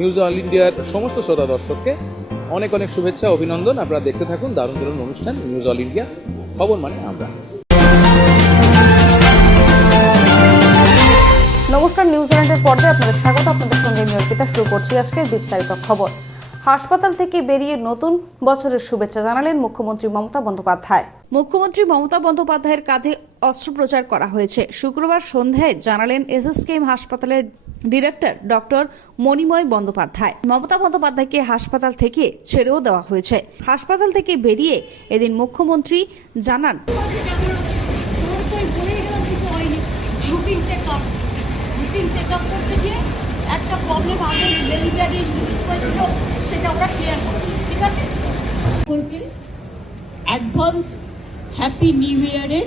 News all ইন্ডিয়ার সমস্ত শ্রোতা দর্শককে অনেক অনেক শুভেচ্ছা, অভিনন্দন। আপনারা দেখতে থাকুন দারুণ দারুণ অনুষ্ঠান নিউজ অল ইন্ডিয়া, খবর মানে আমরা। নমস্কার, নিউজিল্যান্ডের পর্দায় আপনাদের স্বাগত। আপনাদের সঙ্গে আমি অর্পিতা। শুরু করছি আজকের বিস্তারিত খবর। হাসপাতাল থেকে বেরিয়ে নতুন বছরের শুভেচ্ছা জানালেন মুখ্যমন্ত্রী মমতা বন্দ্যোপাধ্যায়। মুখ্যমন্ত্রী মমতা বন্দ্যোপাধ্যায়ের কাঁধে অস্ত্রোপচার করা হয়েছে। শুক্রবার সন্ধ্যায় জানালেন এসএসকেএম হাসপাতালের ডিরেক্টর ডক্টর মণিময় বন্দ্যোপাধ্যায়। মমতা বন্দ্যোপাধ্যায়কে হাসপাতাল থেকে ছেড়েও দেওয়া হয়েছে। হাসপাতাল থেকে বেরিয়ে এদিন মুখ্যমন্ত্রী জানান, একটা প্রবলেম আমাদের ডেলিভারি ইউজ করেছিল, সেটা আমরা ক্লিয়ার করব। ঠিক আছে, সকলকে অ্যাডভান্স হ্যাপি নিউ ইয়ারের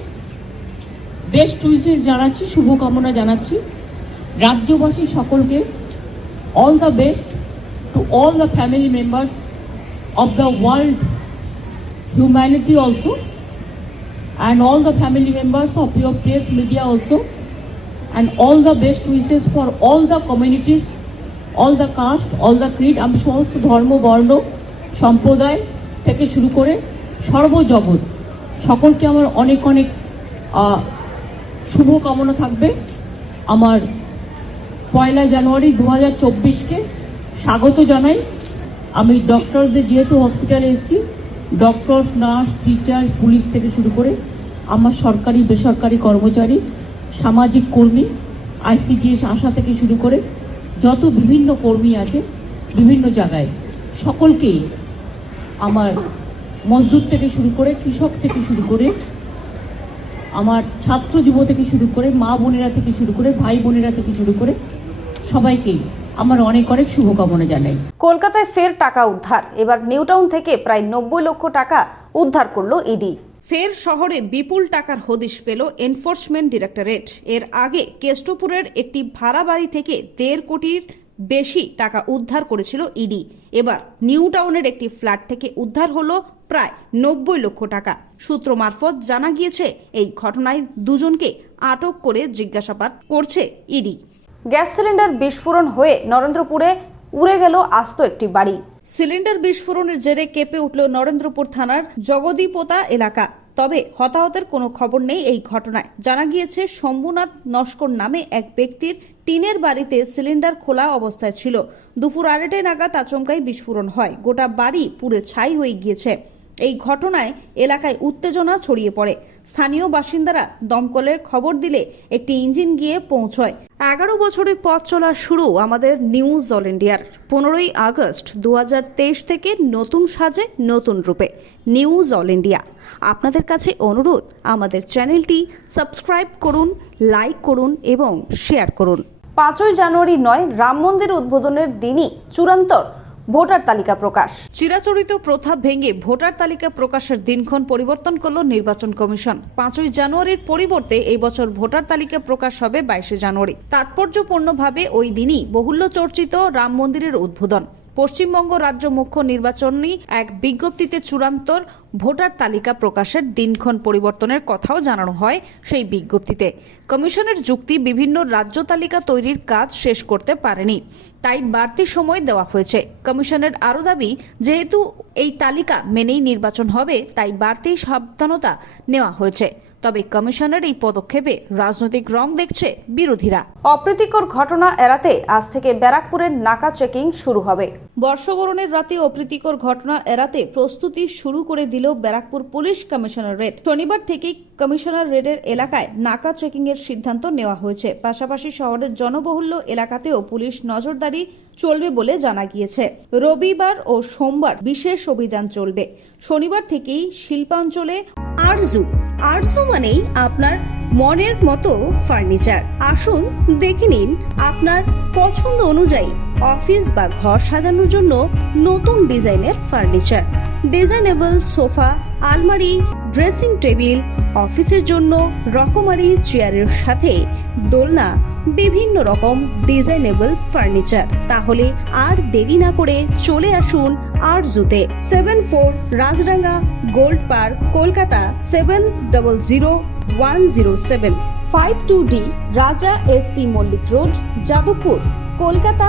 বেস্ট উইশেস জানাচ্ছি, শুভকামনা জানাচ্ছি। রাজ্যবাসী সকলকে all the best to all the family members of the world humanity also, and all the family members of your press media also, and all the best wishes for all the communities, all the caste, all the creed। আমি সমস্ত ধর্ম বর্ণ সম্প্রদায় থেকে শুরু করে সর্বজগৎ সকলকে আমার অনেক অনেক শুভকামনা থাকবে। আমার 1 জানুয়ারি 2024-কে স্বাগত জানাই। আমি ডক্টরসদের যেহেতু হসপিটালে এসেছি, ডক্টর, নার্স, টিচার, পুলিশ থেকে শুরু করে আমার সরকারি বেসরকারি কর্মচারী, সামাজিক কর্মী, আইসিডিএস আশা থেকে শুরু করে যত বিভিন্ন কর্মী আছে বিভিন্ন জায়গায়, সকলকেই আমার মজদুর থেকে শুরু করে কৃষক থেকে শুরু করে আমার ছাত্র যুব থেকে শুরু করে মা বোনেরা থেকে শুরু করে ভাই বোনেরা থেকে শুরু করে সবাইকেই আমার অনেক অনেক শুভকামনা জানাই। কলকাতায় ফের টাকা উদ্ধার। এবার নিউ টাউন থেকে প্রায় 90 লক্ষ টাকা উদ্ধার করলো ইডি। ফের শহরে বিপুল টাকার হদিশ পেল এনফোর্সমেন্ট ডিরেক্টরেট। এর আগে কেষ্টপুরের একটি ভাড়া বাড়ি থেকে 1.5 কোটির বেশি টাকা উদ্ধার করেছিল ইডি। এবার নিউ টাউনের একটি ফ্ল্যাট থেকে উদ্ধার হলো প্রায় 90 লক্ষ টাকা। সূত্র মারফত জানা গিয়েছে, এই ঘটনায় দুজনকে আটক করে জিজ্ঞাসাবাদ করছে ইডি। গ্যাস সিলিন্ডার বিস্ফোরণ হয়ে নরেন্দ্রপুরে উড়ে গেল আস্ত একটি বাড়ি। সিলিন্ডার বিস্ফোরণের জেরে কেঁপে উঠল নরেন্দ্রপুর থানার জগদীপোতা এলাকা। তবে হতাহতের কোনো খবর নেই এই ঘটনায়। জানা গিয়েছে, শম্ভুনাথ নস্কর নামে এক ব্যক্তির টিনের বাড়িতে সিলিন্ডার খোলা অবস্থায় ছিল। দুপুর 2:30 নাগাদ আচমকাই বিস্ফোরণ হয়। গোটা বাড়ি পুড়ে ছাই হয়ে গিয়েছে। এই ঘটনায় এলাকায় উত্তেজনা ছড়িয়ে পড়ে। স্থানীয় বাসিন্দারা দমকলের খবর দিলে একটি ইঞ্জিন গিয়ে পৌঁছয়। 11 বছরের পথ চলা শুরু আমাদের নিউজ অল ইন্ডিয়ার। 15ই আগস্ট 2023 থেকে নতুন সাজে নতুন রূপে নিউজ অল ইন্ডিয়া। আপনাদের কাছে অনুরোধ, আমাদের চ্যানেলটি সাবস্ক্রাইব করুন, লাইক করুন এবং শেয়ার করুন। 5ই জানুয়ারি নয়, রাম মন্দির উদ্বোধনের দিনই চূড়ান্ত ভোটার তালিকা প্রকাশ। চিরাচরিত প্রথা ভেঙে ভোটার তালিকা প্রকাশের দিনক্ষণ পরিবর্তন করল নির্বাচন কমিশন। 5ই জানুয়ারির পরিবর্তে এই বছর ভোটার তালিকা প্রকাশ হবে 22 জানুয়ারি। তাৎপর্যপূর্ণভাবে ওই দিনই বহুল্য চর্চিত রাম মন্দিরের উদ্বোধন। পশ্চিমবঙ্গ রাজ্য মুখ্য নির্বাচনী এক বিজ্ঞপ্তিতে চূড়ান্ত ভোটার তালিকা প্রকাশের দিনক্ষণ পরিবর্তনের কথাও জানানো হয়। সেই বিজ্ঞপ্তিতে কমিশনের যুক্তি, বিভিন্ন রাজ্য তালিকা তৈরির কাজ শেষ করতে পারেনি, তাই বাড়তি সময় দেওয়া হয়েছে। কমিশনের আরও দাবি, যেহেতু এই তালিকা মেনেই নির্বাচন হবে, তাই বাড়তি সাবধানতা নেওয়া হয়েছে। তবে কমিশনের এই পদক্ষেপে রাজনৈতিক রং দেখছে বিরোধীরা। অপ্রীতিকর ঘটনা এড়াতে আজ থেকে ব্যারাকপুরের নাকা চেকিং শুরু হবে। বর্ষবরণের রাতে অপ্রীতিকর ঘটনা এড়াতে প্রস্তুতি শুরু করে দিল ব্যারাকপুর পুলিশ কমিশনারেট। শনিবার থেকেই কমিশনারেটের এলাকায় নাকা চেকিং এর সিদ্ধান্ত নেওয়া হয়েছে। পাশাপাশি শহরের জনবহুল্য এলাকাতেও পুলিশ নজরদারি চলবে বলে জানা গিয়েছে। রবিবার ও সোমবার বিশেষ অভিযান চলবে। শনিবার থেকেই শিল্পাঞ্চলে আরজু মানেই আপনার মনের মতো ফার্নিচার। আসুন দেখে নিন আপনার পছন্দ অনুযায়ী অফিস বা ঘর সাজানোর জন্য নতুন ডিজাইনের ফার্নিচার। ডিজাইনেবল সোফা, আলমারি, ড্রেসিং টেবিল, অফিসের জন্য রকমারি চেয়ারের সাথে দোলনা, বিভিন্ন রকম ডিজাইনেবল ফার্নিচার। তাহলে আর দেরি না করে চলে আসুন আরজুতে। 74 Rajdanga gold park, Kolkata 700107। 52D Raja SC Mallick road, Jadavpur, Kolkata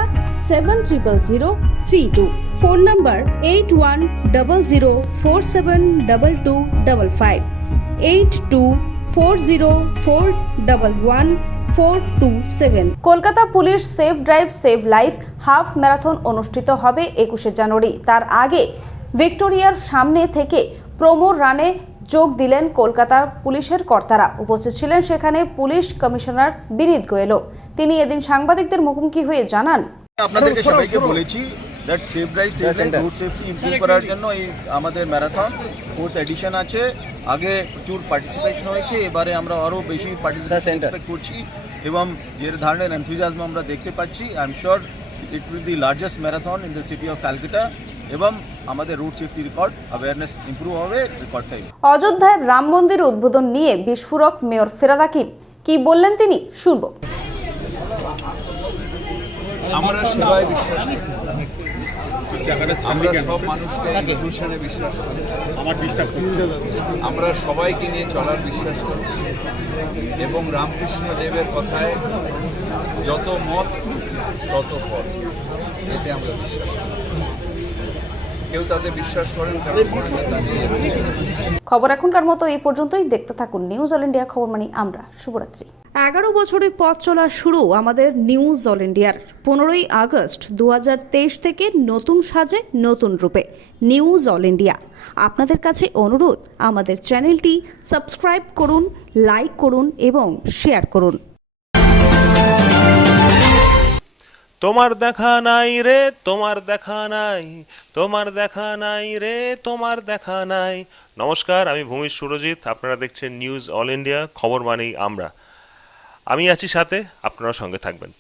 710032, phone number 8100472255, 8240411427। Kolkata police safe drive save life half marathon অনুষ্ঠিত হবে 21শে জানুয়ারি। তার আগে ভিক্টোরিয়ার সামনে থেকে প্রোমো রানে যোগ দিলেন কলকাতা পুলিশের কর্তারা। উপস্থিত ছিলেন সেখানে পুলিশ কমিশনার বিনীত গোয়েলও। তিনি এদিন সাংবাদিকদের মুখোমুখি হয়ে জানান, আপনাদেরকে সবাইকে বলেছি that safe drive save life road safety improve করার জন্য এই আমাদের ম্যারাথন 4th এডিশন আছে। আগে প্রচুর পার্টিসিপেশন হয়েছে, এবারে আমরা আরও বেশি পার্টিসিপেশন এক্সপেক্ট করছি এবং যে ধরনের এনথুজিয়াজম আমরা দেখতে পাচ্ছি, I am sure it will the largest marathon in the city of Calcutta এবং আমাদের road safety record awareness improve হবে রেকর্ড টাইম। অযোধ্যায় রাম মন্দির উদ্বোধন নিয়ে বিস্ফোরক মেয়র ফেরাদ হাকিম কি বললেন তিনি শুনব। আমরা সেবায় বিশ্বাস করি, আমরা সব মানুষকে ইনক্লুশনে বিশ্বাস করি, আমরা সবাইকে নিয়ে চলার বিশ্বাস করি এবং রামকৃষ্ণ দেবের কথায় যত মত তত পথ, এতে আমরা বিশ্বাস করি। কেউ তাতে বিশ্বাস করেন, খবর এখনকার মতো এই পর্যন্তই। দেখতে থাকুন নিউজ অল ইন্ডিয়া খবর মানে আমরা। শুভরাত্রি। 11 বছরের পথ চলা শুরু আমাদের নিউজ অল ইন্ডিয়ার। 15ই আগস্ট 2023 থেকে নতুন সাজে নতুন রূপে নিউজ অল ইন্ডিয়া। আপনাদের কাছে অনুরোধ, আমাদের চ্যানেলটি সাবস্ক্রাইব করুন, লাইক করুন এবং শেয়ার করুন। তোমার দেখা নাই রে, তোমার দেখা নাই, তোমার দেখা নাই রে, তোমার দেখা নাই। নমস্কার, আমি ভূমি সুরজিৎ। আপনারা দেখছেন নিউজ অল ইন্ডিয়া খবর মানেই আমরা। আমি আছি সাথে, আপনারা সঙ্গে থাকবেন।